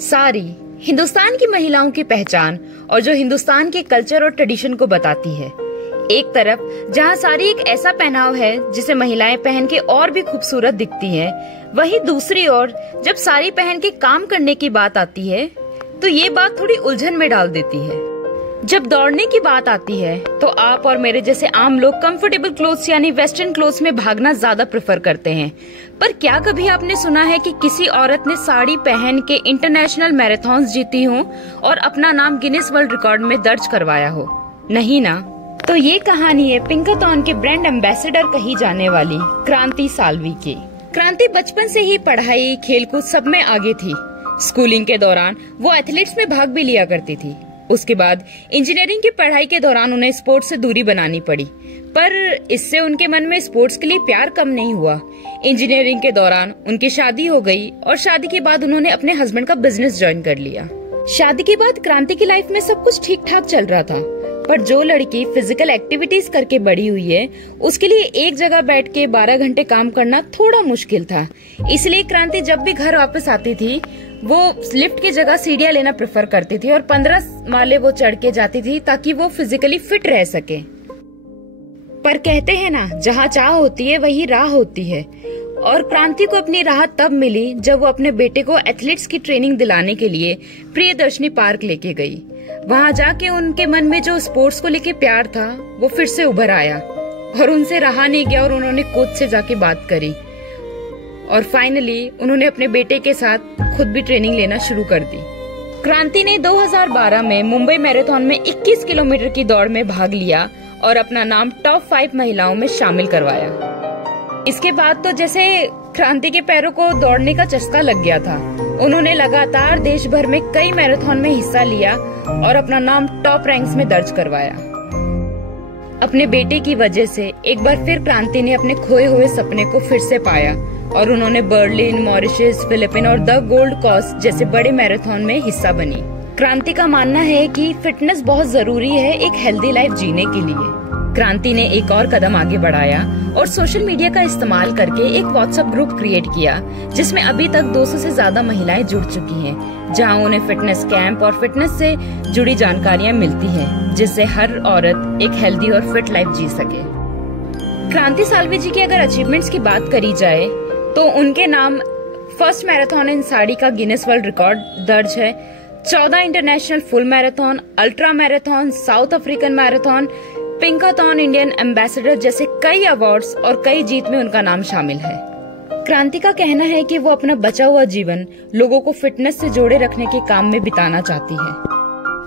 साड़ी हिंदुस्तान की महिलाओं की पहचान और जो हिंदुस्तान के कल्चर और ट्रेडिशन को बताती है। एक तरफ जहाँ साड़ी एक ऐसा पहनाव है जिसे महिलाएं पहन के और भी खूबसूरत दिखती हैं, वहीं दूसरी ओर जब साड़ी पहन के काम करने की बात आती है तो ये बात थोड़ी उलझन में डाल देती है। जब दौड़ने की बात आती है तो आप और मेरे जैसे आम लोग कंफर्टेबल क्लोथ्स यानी वेस्टर्न क्लोथ्स में भागना ज्यादा प्रेफर करते हैं, पर क्या कभी आपने सुना है कि किसी औरत ने साड़ी पहन के इंटरनेशनल मैराथन जीती हो और अपना नाम गिनीज वर्ल्ड रिकॉर्ड में दर्ज करवाया हो? नहीं ना। तो ये कहानी है पिंकाथॉन के ब्रांड एम्बेसडर कही जाने वाली क्रांति साल्वी की। क्रांति बचपन से ही पढ़ाई खेलकूद सब में आगे थी। स्कूलिंग के दौरान वो एथलेटिक्स में भाग भी लिया करती थी। उसके बाद इंजीनियरिंग की पढ़ाई के दौरान उन्हें स्पोर्ट्स से दूरी बनानी पड़ी, पर इससे उनके मन में स्पोर्ट्स के लिए प्यार कम नहीं हुआ। इंजीनियरिंग के दौरान उनकी शादी हो गई और शादी के बाद उन्होंने अपने हस्बैंड का बिजनेस ज्वाइन कर लिया। शादी के बाद क्रांति की लाइफ में सब कुछ ठीक ठाक चल रहा था, पर जो लड़की फिजिकल एक्टिविटीज करके बड़ी हुई है उसके लिए एक जगह बैठ के 12 घंटे काम करना थोड़ा मुश्किल था। इसलिए क्रांति जब भी घर वापस आती थी वो लिफ्ट की जगह सीढ़ियां लेना प्रेफर करती थी और 15 माले वो चढ़ के जाती थी ताकि वो फिजिकली फिट रह सके। पर कहते हैं ना, जहाँ चाह होती है वही राह होती है, और क्रांति को अपनी राह तब मिली जब वो अपने बेटे को एथलेटिक्स की ट्रेनिंग दिलाने के लिए प्रियदर्शनी पार्क लेके गई। वहाँ जाके उनके मन में जो स्पोर्ट्स को लेके प्यार था वो फिर से उभर आया और उनसे रहा नहीं गया और उन्होंने कोच से जाके बात करी और फाइनली उन्होंने अपने बेटे के साथ खुद भी ट्रेनिंग लेना शुरू कर दी। क्रांति ने 2012 में मुंबई मैराथन में 21 किलोमीटर की दौड़ में भाग लिया और अपना नाम टॉप 5 महिलाओं में शामिल करवाया। इसके बाद तो जैसे क्रांति के पैरों को दौड़ने का चस्का लग गया था। उन्होंने लगातार देश भर में कई मैराथन में हिस्सा लिया और अपना नाम टॉप रैंक्स में दर्ज करवाया। अपने बेटे की वजह से एक बार फिर क्रांति ने अपने खोए हुए सपने को फिर से पाया और उन्होंने बर्लिन, मॉरिशस, फिलिपिन और द गोल्ड कोस्ट जैसे बड़े मैराथन में हिस्सा बनी। क्रांति का मानना है कि फिटनेस बहुत जरूरी है एक हेल्दी लाइफ जीने के लिए। क्रांति ने एक और कदम आगे बढ़ाया और सोशल मीडिया का इस्तेमाल करके एक व्हाट्सएप ग्रुप क्रिएट किया जिसमें अभी तक 200 से ज्यादा महिलाएं जुड़ चुकी हैं, जहां उन्हें फिटनेस कैंप और फिटनेस से जुड़ी जानकारियां मिलती हैं, जिससे हर औरत एक हेल्दी और फिट लाइफ जी सके। क्रांति साल्वी जी की अगर अचीवमेंट्स की बात करी जाए तो उनके नाम फर्स्ट मैराथन इन साड़ी का गिनीज वर्ल्ड रिकॉर्ड दर्ज है, 14 international full marathon, ultra marathon, South African marathon, Pinkathon Indian ambassador जैसे कई अवार्ड्स और कई जीत में उनका नाम शामिल है। क्रांति का कहना है कि वो अपना बचा हुआ जीवन लोगों को फिटनेस से जोड़े रखने के काम में बिताना चाहती है।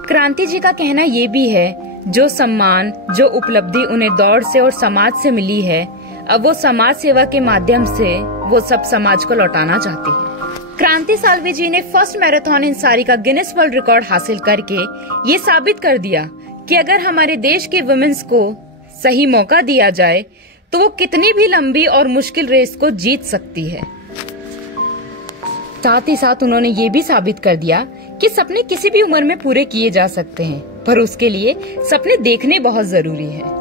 क्रांति जी का कहना ये भी है, जो सम्मान, जो उपलब्धि उन्हें दौड़ से और समाज से मिली है, अब वो समाज सेवा के माध्यम से वो सब समाज को लौटाना चाहती है। क्रांति साल्वी जी ने फर्स्ट मैराथन इन साड़ी का गिनीज वर्ल्ड रिकॉर्ड हासिल करके ये साबित कर दिया कि अगर हमारे देश के वुमेन्स को सही मौका दिया जाए तो वो कितनी भी लंबी और मुश्किल रेस को जीत सकती है। साथ ही साथ उन्होंने ये भी साबित कर दिया कि सपने किसी भी उम्र में पूरे किए जा सकते हैं, पर उसके लिए सपने देखने बहुत जरूरी है।